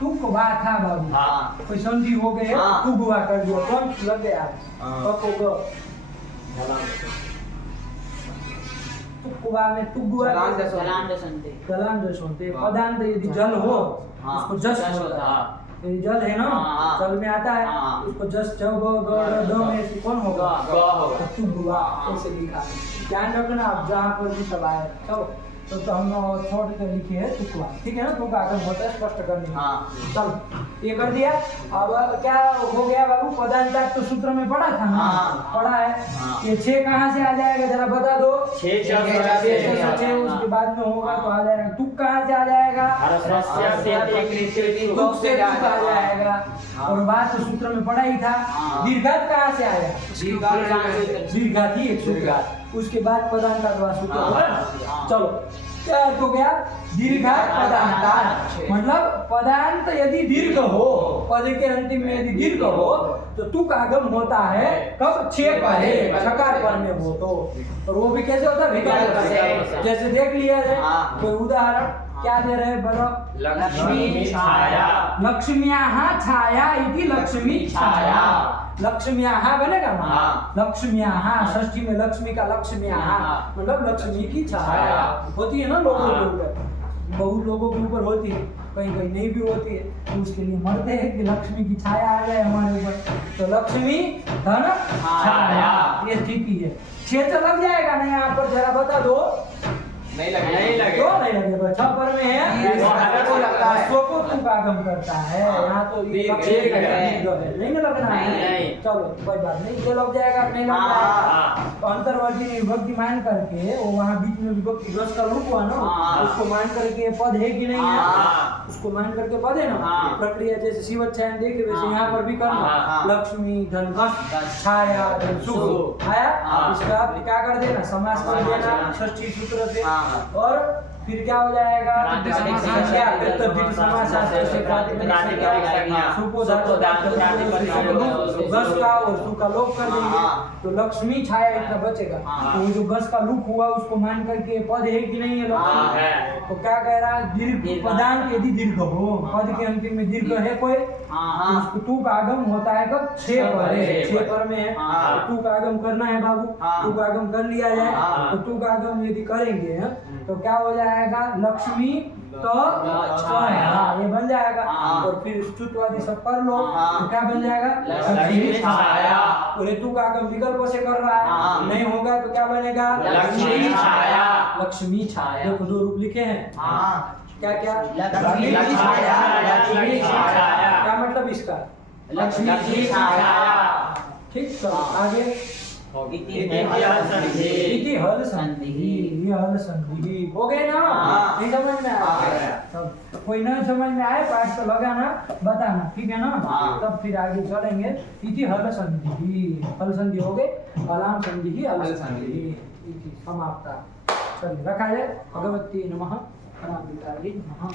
तुगवा था बाबू। कोई संधि हो गए तुगवा कर दिया, कौन लग गया? तुगवा में तुगवा कलाम जो सुनते। पदांत यदि जल हो उसको जस होता है। ये जल है ना, जल में आता है, उसको जस जब ग में से कौन होगा? तुगवा ऐसे लिखा है। ध्यान रखना आप जहाँ पर भी सब आए। चलो तो हम छोड़ के लिखे है तुकवा, ठीक है ना, तुक आगम होता है स्पष्ट करने के लिए। हाँ। चल ये कर दिया। अब क्या हो गया बाबू, पदांतात् तो सूत्र में पढ़ा था ना, हाँ। पढ़ा है। हाँ। ये 6 कहाँ से आ जाएगा जरा बता दो। 6 6 उसके बाद में होगा तो आ जाएगा। तुक कहाँ से आ जाएगा, तुक से तुक आ जाएगा। और बात तो सूत्र में पढ़ा ही था। हाँ। दीर्घात कहाँ से आया, दीर्घात ही एक सूत्र, दीर्घात। उसके बाद पदांतात् वाला सूत्र हाँ। हुआ ना। हाँ। चलो क्या अर्थ हो गया, दीर्घात पदांतात्, मतलब पदांत यदि दीर्घ हो, पद के अंतिम में यदि दीर्घ हो तो तुक आगम होता है कब, 6 पर है, छकार पर में हो तो। और वो भी कैसे होता है, विकल्प से। जैसे देख लिया जाए हाँ। कोई उदाहरण क्या दे रहे हैं, बोलो। लक्ष्मी छाया, लक्ष्म्याः छाया इति लक्ष्मी छाया, लक्ष्म्याः बनेगा ना। हाँ। लक्ष्म्याः, षष्ठी में लक्ष्मी का लक्ष्म्याः मतलब लक्ष्मी की छाया होती है ना लोगों के ऊपर, बहुत लोगों के ऊपर होती है, कहीं कहीं नहीं भी होती है, तो उसके लिए मरते हैं कि लक्ष्मी की छाया आ जाए हमारे ऊपर। तो लक्ष्मी धन छाया, ये स्थिति है। 6 तो लग जाएगा ना यहाँ पर, जरा बता दो। नहीं लगे, क्यों नहीं लगेगा, 6 पर में है, को लगता है, अश्व को तुक आगम करता है। यहाँ तो ये दीर्घ लक्ष्मी का है। दीर्घ है, नहीं ना लगना है। नहीं। चलो कोई बात नहीं, ये लग जाएगा, नहीं लग हाँ। जाएगा। तो अंतर्वर्ती विभक्ति मान करके वो वहाँ बीच में विभक्ति रस का रूप हुआ ना, हाँ। उसको मान करके पद है कि नहीं है, हाँ। उसको मान करके पद है ना। हाँ। प्रक्रिया जैसे शिवच्छायन देखे वैसे हाँ। यहाँ पर भी करना। हाँ। लक्ष्मी धन छाया धन सुख आया, हाँ। इसका आप क्या कर देना, समास कर देना षष्ठी सूत्र से। हाँ। और फिर क्या हो जाएगा, प्रातिपदिक समास। संज्ञा तद्धित समास शास्त्र से प्रातिपदिक संज्ञा, सुपो धातु गस का और सु का लोप कर देंगे। हाँ। तो लक्ष्मी छाया इतना बचेगा। हाँ। तो वो जो गस का लूप हुआ उसको मान करके पद है कि नहीं है हाँ, लक्ष्मी, है। तो क्या कह रहा है, दीर्घ पदांत यदि दीर्घ हो, पद के अंतिम में दीर्घ है कोई, हाँ। तो उसको तुक आगम होता है कब, 6 पर है, 6 पर में है। हाँ। तो तुक आगम करना है बाबू, हाँ। तुक आगम कर लिया जाए। हाँ। तो तुक आगम यदि करेंगे तो क्या हो जाएगा, लक्ष्मी तो छाया, ये बन जाएगा। हाँ। और फिर स्तुत्वादि सब कर लो, हाँ। तो क्या बन जाएगा, लक्ष्मी छाया। और ये तुक आगम विकल्प से कर रहा है, हाँ। नहीं होगा तो क्या बनेगा, लक्ष्मी छाया। लक्ष्मी छाया। देखो 2 रूप लिखे हैं, हाँ। क्या क्या, लक्ष्मी छाया, लक्ष्मी छाया। क्या मतलब इसका, लक्ष्मी छाया। ठीक। चलो आगे, इति हल संधि। इति हल संधि, ये हल संधि हो गए ना। हाँ। नहीं समझ में आ आया, गया। तब कोई नहीं समझ में आए पाठ तो लगाना, बताना, ठीक है ना। हाँ। तब फिर आगे चलेंगे। इति हल संधि, हल संधि हो गए, हलाम संधि ही हल हल संधि, संधि। इति समाप्ता। चलिए रखा जाए। भगवती नमः, अनामिकायै नमः।